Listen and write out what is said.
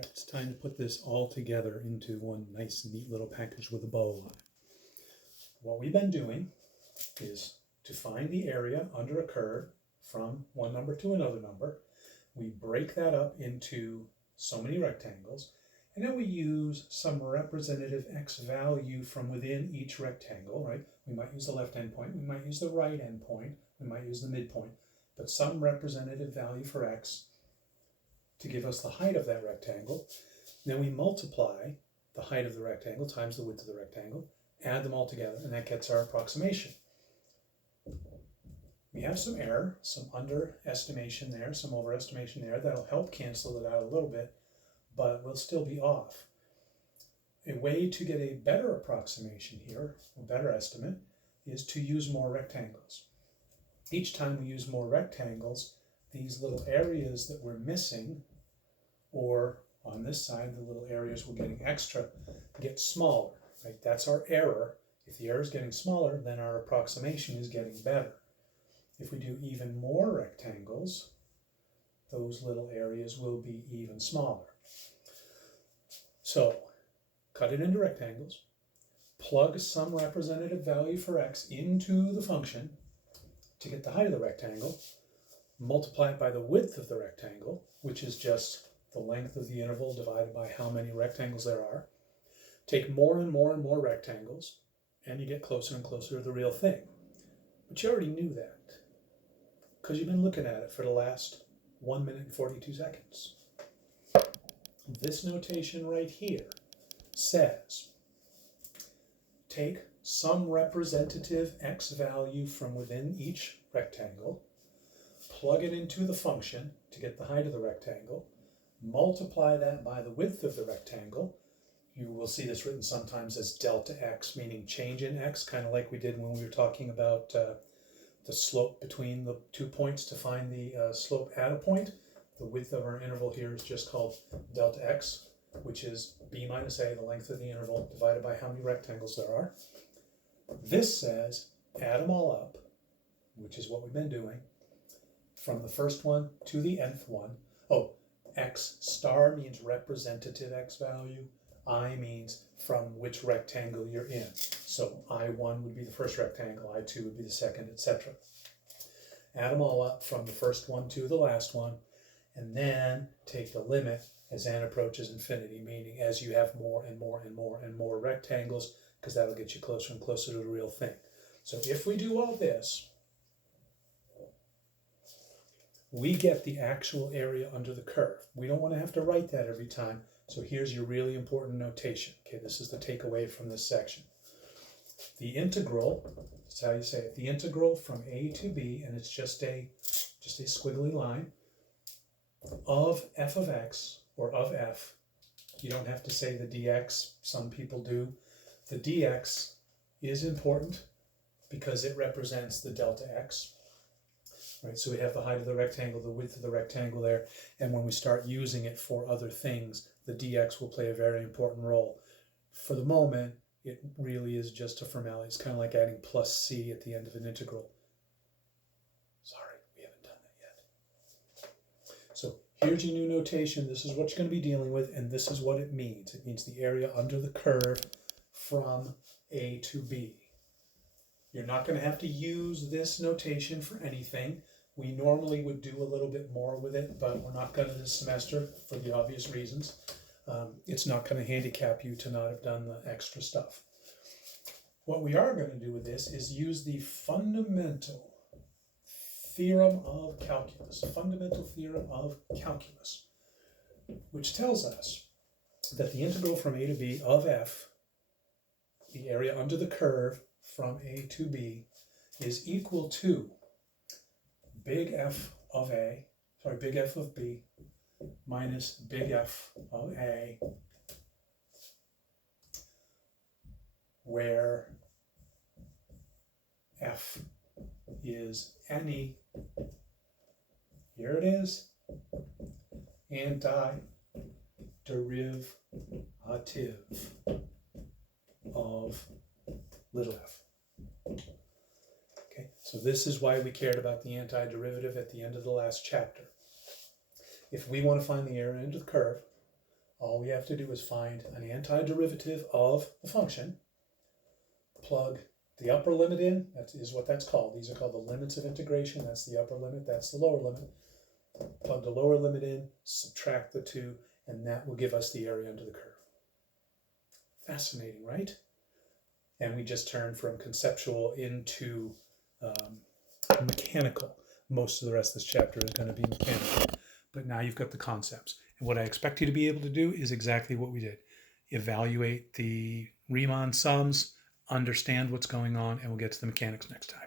It's time to put this all together into one nice, neat little package with a bow on it. What we've been doing is to find the area under a curve from one number to another number. We break that up into so many rectangles, and then we use some representative x value from within each rectangle, right? We might use the left endpoint, we might use the right endpoint, we might use the midpoint, but some representative value for x to give us the height of that rectangle. Then we multiply the height of the rectangle times the width of the rectangle, add them all together, and that gets our approximation. We have some error, some underestimation there, some overestimation there. That'll help cancel it out a little bit, but we'll still be off. A way to get a better approximation here, a better estimate, is to use more rectangles. Each time we use more rectangles, these little areas that we're missing, or on this side, the little areas we're getting extra, get smaller, right? That's our error. If the error is getting smaller, then our approximation is getting better. If we do even more rectangles, those little areas will be even smaller. So, cut it into rectangles, plug some representative value for x into the function to get the height of the rectangle, multiply it by the width of the rectangle, which is just the length of the interval divided by how many rectangles there are. Take more and more and more rectangles, and you get closer and closer to the real thing. But you already knew that, because you've been looking at it for the last 1 minute and 42 seconds. This notation right here says, take some representative x value from within each rectangle, plug it into the function to get the height of the rectangle, multiply that by the width of the rectangle. You will see this written sometimes as delta x, meaning change in x, kind of like we did when we were talking about the slope between the 2 points to find the slope at a point. The width of our interval here is just called delta x, which is b minus a, the length of the interval, divided by how many rectangles there are. This says add them all up, which is what we've been doing, from the first one to the nth one. Oh, x star means representative x value. I means from which rectangle you're in. So I1 would be the first rectangle, I2 would be the second, etc. Add them all up from the first one to the last one, and then take the limit as n approaches infinity, meaning as you have more and more and more and more rectangles, because that'll get you closer and closer to the real thing. So if we do all this, we get the actual area under the curve. We don't want to have to write that every time. So here's your really important notation. Okay, this is the takeaway from this section. The integral, that's how you say it, the integral from a to b, and it's just a squiggly line, of f of x, or of f. You don't have to say the dx, some people do. The dx is important because it represents the delta x. Right, so we have the height of the rectangle, the width of the rectangle there, and when we start using it for other things, the dx will play a very important role. For the moment, it really is just a formality. It's kind of like adding plus c at the end of an integral. Sorry, we haven't done that yet. So here's your new notation. This is what you're going to be dealing with, and this is what it means. It means the area under the curve from A to B. You're not going to have to use this notation for anything. We normally would do a little bit more with it, but we're not going to this semester for the obvious reasons. It's not going to handicap you to not have done the extra stuff. What we are going to do with this is use the fundamental theorem of calculus, which tells us that the integral from a to b of f, the area under the curve from a to b, is equal to big F of b minus big F of a, where f is any, here it is, antiderivative of little f. Okay, so this is why we cared about the antiderivative at the end of the last chapter. If we want to find the area under the curve All we have to do is find an antiderivative of the function, plug the upper limit in, that is what that's called. These are called the limits of integration. That's the upper limit, that's the lower limit. Plug the lower limit in, subtract the two, and that will give us the area under the curve. Fascinating, right? And we just turned from conceptual into mechanical. Most of the rest of this chapter is going to be mechanical. But now you've got the concepts. And what I expect you to be able to do is exactly what we did. Evaluate the Riemann sums, understand what's going on, and we'll get to the mechanics next time.